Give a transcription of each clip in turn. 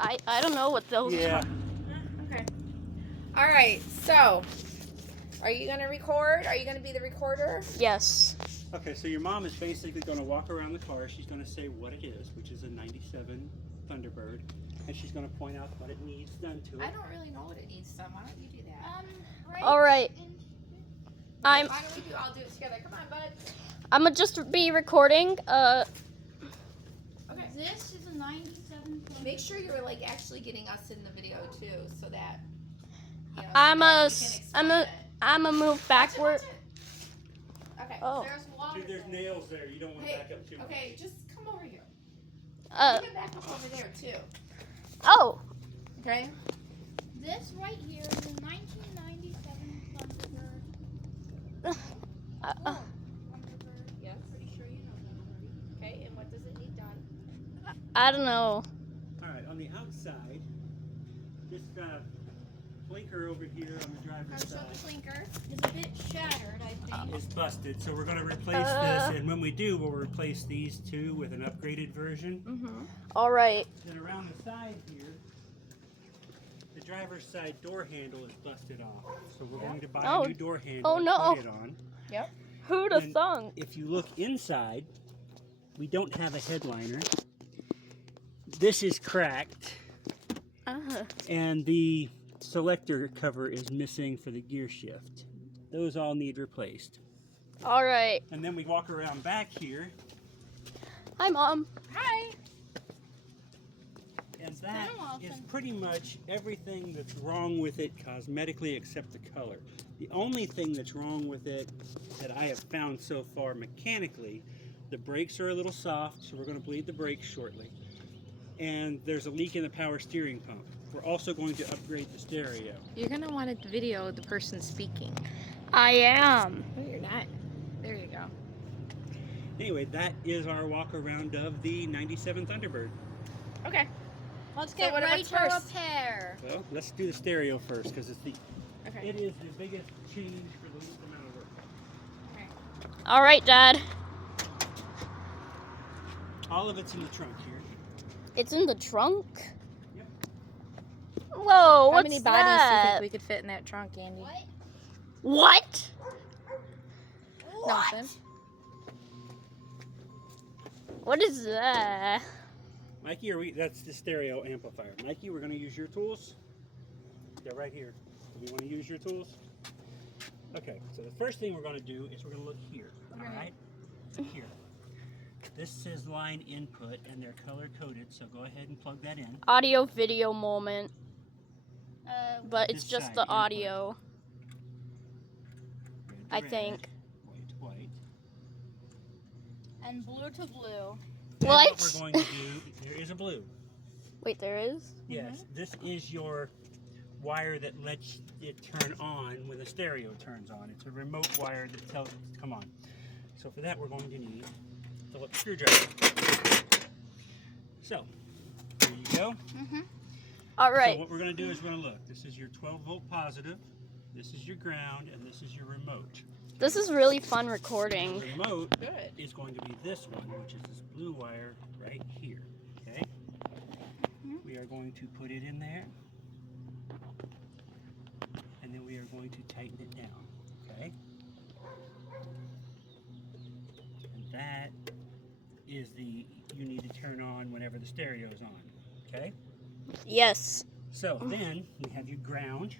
I don't know what those are. Okay. All right. So, are you gonna record? Are you gonna be the recorder? Yes. Okay, so your mom is basically going to walk around the car. She's going to say what it is, which is a 97 Thunderbird, and she's going to point out what it needs done to it. I don't really know what it needs done. Why don't you do that? Right. All right. Why don't we do? I'll do it together. Come on, bud. I'm gonna just be recording. Okay. This is a 97. Make sure you're like actually getting us in the video too, so that. You know, I'm a move backward. Watch it. Okay. Oh. There's water. Dude, there's nails there. You don't want to Hey, back up too much. okay, just come over here. You can back up over there too. Oh. Okay. This right here is a 1997 Thunderbird. Thunderbird. Yes. Pretty sure you know that already. Okay, and what does it need done? I don't know. All right, on the outside, this blinker over here on the driver's Show the side blinker. It's a bit shattered, I think. is busted. So we're going to replace this, and when we do, we'll replace these two with an upgraded version. All right. Then around the side here, the driver's side door handle is busted off. So we're going to buy Oh. a new door handle Oh, and no. put it on. Who'd have And thunk? If you look inside, we don't have a headliner. This is cracked, and the selector cover is missing for the gear shift. Those all need replaced. All right. And then we walk around back here, Hi, Mom. Hi. and that Hello, is Alton. pretty much everything that's wrong with it cosmetically except the color. The only thing that's wrong with it that I have found so far mechanically, the brakes are a little soft, so we're going to bleed the brakes shortly. And there's a leak in the power steering pump. We're also going to upgrade the stereo. You're gonna want to video the person speaking. I am. No, you're not. There you go. Anyway, that is our walk around of the 97 Thunderbird. Okay. Let's So get what's right to first? repair. Well, let's do the stereo first because Okay. it is the biggest change for the least amount of work. All right, Dad. All of it's in the trunk here. It's in the trunk. Yep. Whoa, How what's many bodies do you that? think we could fit in that trunk, Andy? What? Nothing. What is that? Mikey, that's the stereo amplifier. Mikey, we're going to use your tools. They're right here. Do we want to use your tools? Okay, so the first thing we're going to do is we're going to look here. All right? Here. This says line input, and they're color-coded, so go ahead and plug that in. Audio video moment. But it's This just side, the input. audio, Red to I red, think. White to white. And blue to blue. Then What? what we're going to do, there is a blue. Wait, there is? Yes, this is your wire that lets it turn on when the stereo turns on. It's a remote wire that tells it to come on. So for that, we're going to need a Phillips screwdriver. So, there you go. All right. So what we're going to do is we're going to look. This is your 12-volt positive. This is your ground, and this is your remote. This is really fun recording. The remote Good. is going to be this one, which is this blue wire right here. Okay? We are going to put it in there. And then we are going to tighten it down. Okay? And that is the you need to turn on whenever the stereo is on. Okay? Yes. So then we have your ground,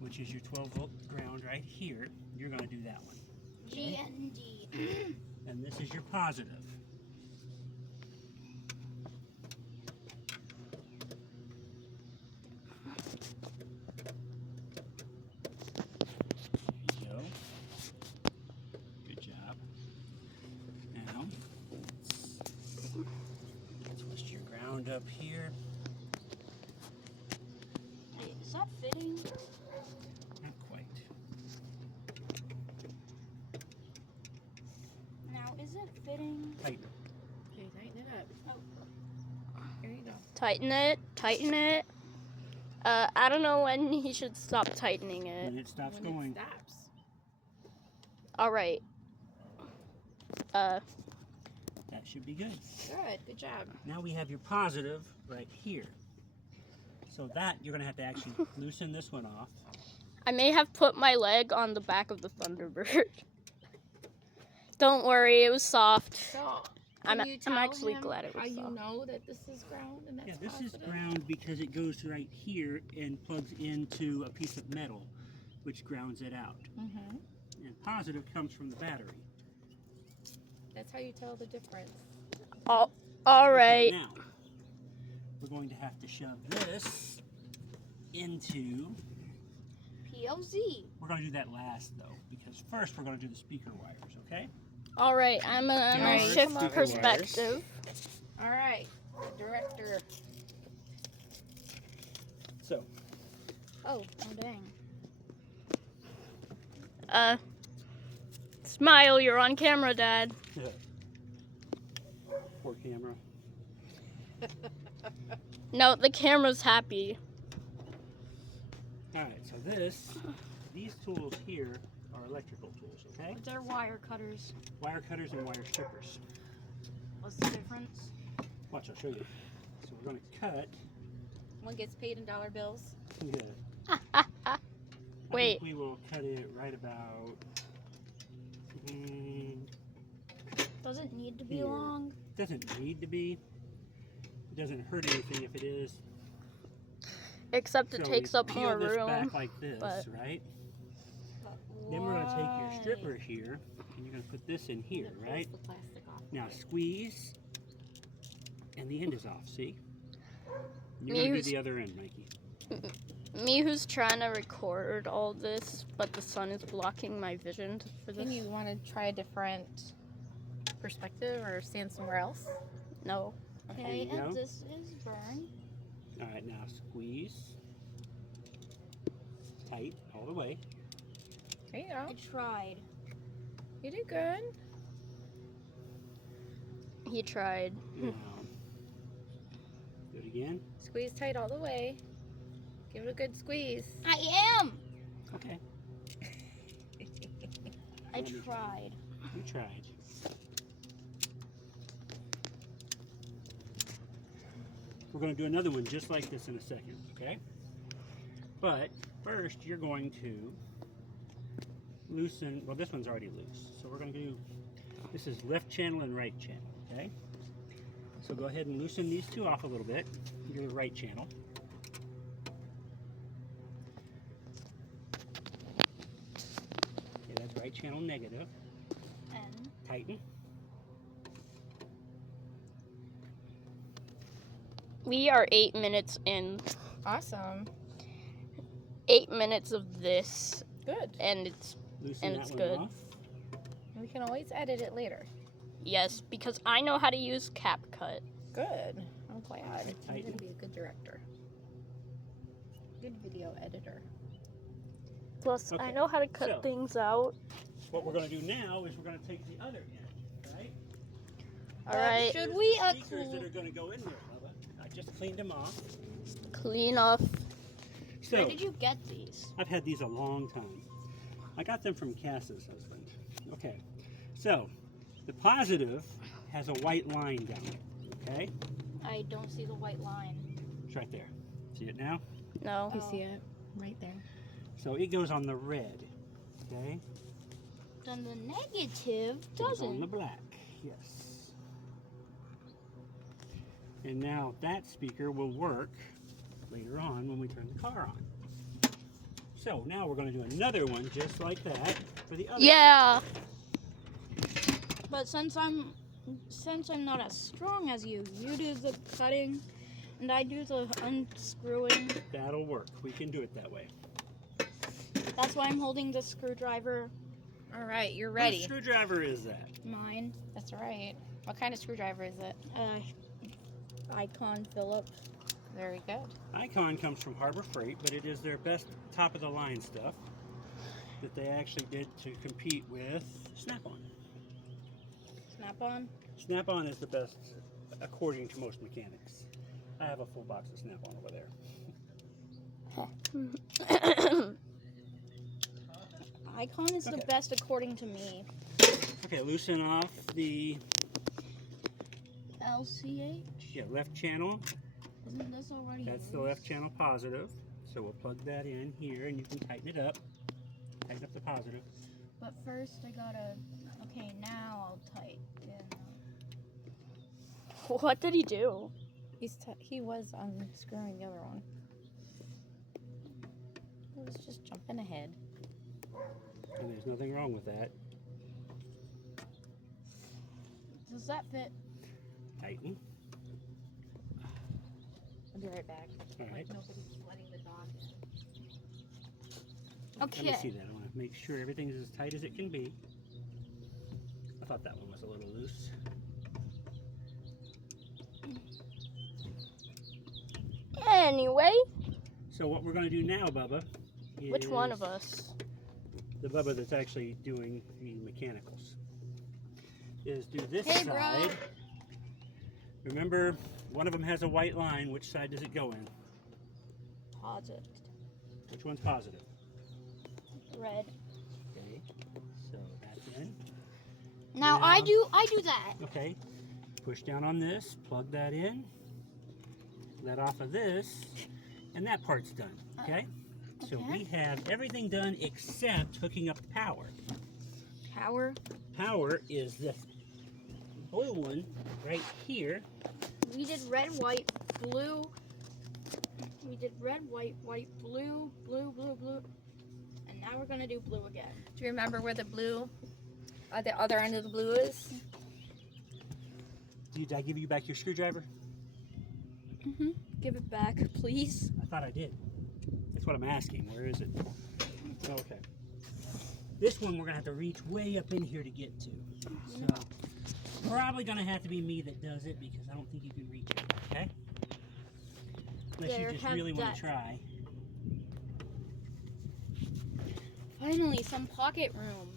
which is your 12-volt ground right here. You're going to do that one. GND. And this is your positive. There you go. Good job. Now, let's twist your ground up here. Wait, is that fitting? Not quite. Now, is it fitting? Tighten. Okay, tighten it up. Here you go. Tighten it. Tighten it. I don't know when he should stop tightening it. And it stops When going. it stops. All right. That should be good. Good job. Now we have your positive right here. So that, you're going to have to actually loosen this one off. I may have put my leg on the back of the Thunderbird. Don't worry, it was soft. So, I'm can you tell actually him glad it was how you soft. know that this is ground and that's Yeah, this positive? is ground because it goes right here and plugs into a piece of metal, which grounds it out. Mm-hmm. And positive comes from the battery. That's how you tell the difference. All Okay, right. now, we're going to have to shove this into... PLZ. We're going to do that last, though, because first we're going to do the speaker wires, okay? All right. I'm gonna Alright, shift come over perspective. All right, director. So, Oh dang. Smile. You're on camera, Dad. poor camera. No, the camera's happy. Alright, so these tools here are electrical tools, okay? They're wire cutters. Wire cutters and wire strippers. What's the difference? Watch, I'll show you. So we're going to cut. One gets paid in dollar bills. Yeah. Wait. I think we will cut it right about. Doesn't need to be Here. long. Doesn't need to be. It doesn't hurt anything if it is. Except it So takes we up peel more this room. back like this, but- right? Then we're going to take your stripper here, and you're going to put this in here, right? The plastic off. Now squeeze, and the end is off. See? You're Me going to who's- do the other end, Mikey. Me who's trying to record all this, but the sun is blocking my vision for this. Can you want to try a different perspective or stand somewhere else? No. Okay, There you and go. this is burn. All right, now squeeze tight all the way. There you I go. tried. You did good. He tried. Now, do it again. Squeeze tight all the way. Give it a good squeeze. I am. Okay. I tried. You tried. We're going to do another one just like this in a second, okay? But first, you're going to loosen. Well, this one's already loose, so we're going to do. This is left channel and right channel, okay? So go ahead and loosen these two off a little bit. Do the right channel. Okay, that's right channel negative. And Tighten. We are 8 minutes in. Awesome. 8 minutes of this, Good. and it's Loosen And that it's one good. off. We can always edit it later. yes, because I know how to use CapCut. Good. I'm glad. You're Tighten. going to be a good director. Good video editor. Plus, I Okay, know how to cut so- things out. What we're going to do now is we're going to take the other end, right? All right, should we Speakers that are going to go in there, Bubba. I just cleaned them off. clean off. where So, did you get these? I've had these a long time. I got them from Cass's husband. Okay, so the positive has a white line down it, okay? I don't see the white line. It's right there. See it now? No. You see it right there. So it goes on the red, okay? Then the negative Goes on the doesn't. black, yes. And now that speaker will work later on when we turn the car on. So now we're going to do another one just like that for the other. Yeah. But since I'm not as strong as you, you do the cutting, and I do the unscrewing. That'll work. We can do it that way. That's why I'm holding the screwdriver. All right, you're What ready. screwdriver is that? Mine. That's right. What kind of screwdriver is it? Icon Phillips. Very good. Icon comes from Harbor Freight, but it is their best top-of-the-line stuff that they actually did to compete with Snap-on. Snap-on. Snap-on is the best according to most mechanics. I have a full box of Snap-on over there. Icon is the Okay. best according to me. Okay, loosen off the LCH? Yeah, left channel. Isn't this already That's the loose? left channel positive. So we'll plug that in here and you can tighten it up. Tighten up the positive. But first I gotta... Okay, now I'll tighten. What did he do? He was unscrewing the other one. He was just jumping ahead. And there's nothing wrong with that. Does that fit? Tighten. I'll be right back. All right. Like nobody's letting the dog in. Let me Okay. see that. I want to make sure everything's as tight as it can be. I thought that one was a little loose. Anyway, So what we're going to do now, Bubba, is which one of us? the Bubba that's actually doing the mechanicals, is do this Hey, bro. side. Remember, one of them has a white line. Which side does it go in? Positive. Which one's positive? Red. Okay, so that's in. Now Now- I do that. Okay, push down on this, plug that in, let off of this, and that part's done, okay? So okay. we have everything done except hooking up power. Power. Power is this blue one right here. We did red, white, blue. We did red, white, white, blue, blue, blue, blue. And now we're gonna do blue again. Do you remember where the blue, the other end of the blue is? Did I give you back your screwdriver? Mm-hmm. Give it back, please. I thought I did. That's what I'm asking. Where is it? Okay. This one we're gonna have to reach way up in here to get to. So probably gonna have to be me that does it because I don't think you can reach it. Okay? Unless There, you just have really want that. to try. Finally, some pocket room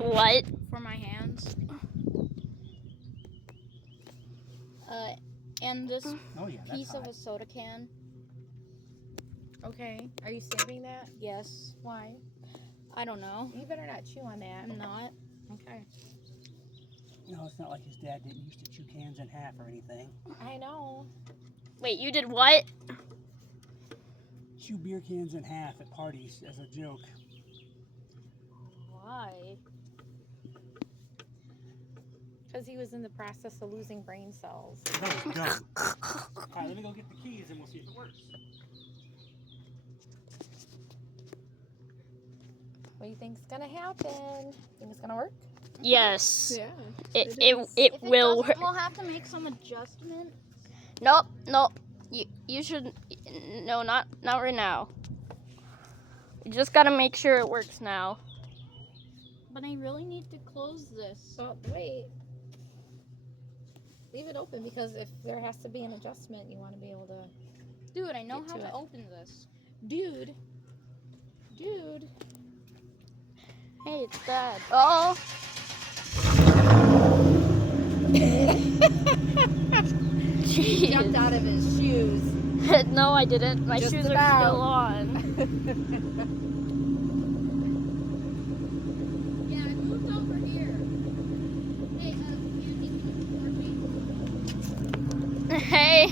What? for my hands. And this Oh yeah, that's piece of hot. a soda can. Okay. Are you saving that? Yes. Why? I don't know. You better not chew on that. I'm not. Okay. No, it's not like his dad didn't used to chew cans in half or anything. I know. Wait, you did what? Chew beer cans in half at parties as a joke. Why? Because he was in the process of losing brain cells. That was dumb. Alright, let me go get the keys and we'll see if it works. What do you think's gonna happen? Think it's gonna work? Yes. Yeah. It is. it If will doesn't, work. we'll have to make some adjustments. Nope, nope. You should no, not right now. You just gotta make sure it works now. But I really need to close this. Oh, wait. Leave it open because if there has to be an adjustment, you want to be able to. Dude, I know Get how to to it. open this. Dude. Dude. Hey, it's Dad. Oh. He jumped Jeez. out of his shoes. No, I didn't. My Just shoes are about. still on. Yeah, I moved over here. Hey, you Hey.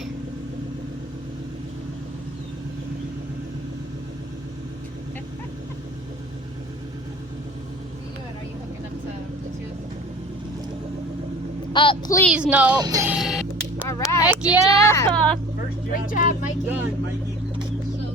What are you doing? Are you hooking up to Bluetooth? Please no. All right. Heck good yeah. job. First job Great job, is Mikey. done, Mikey. So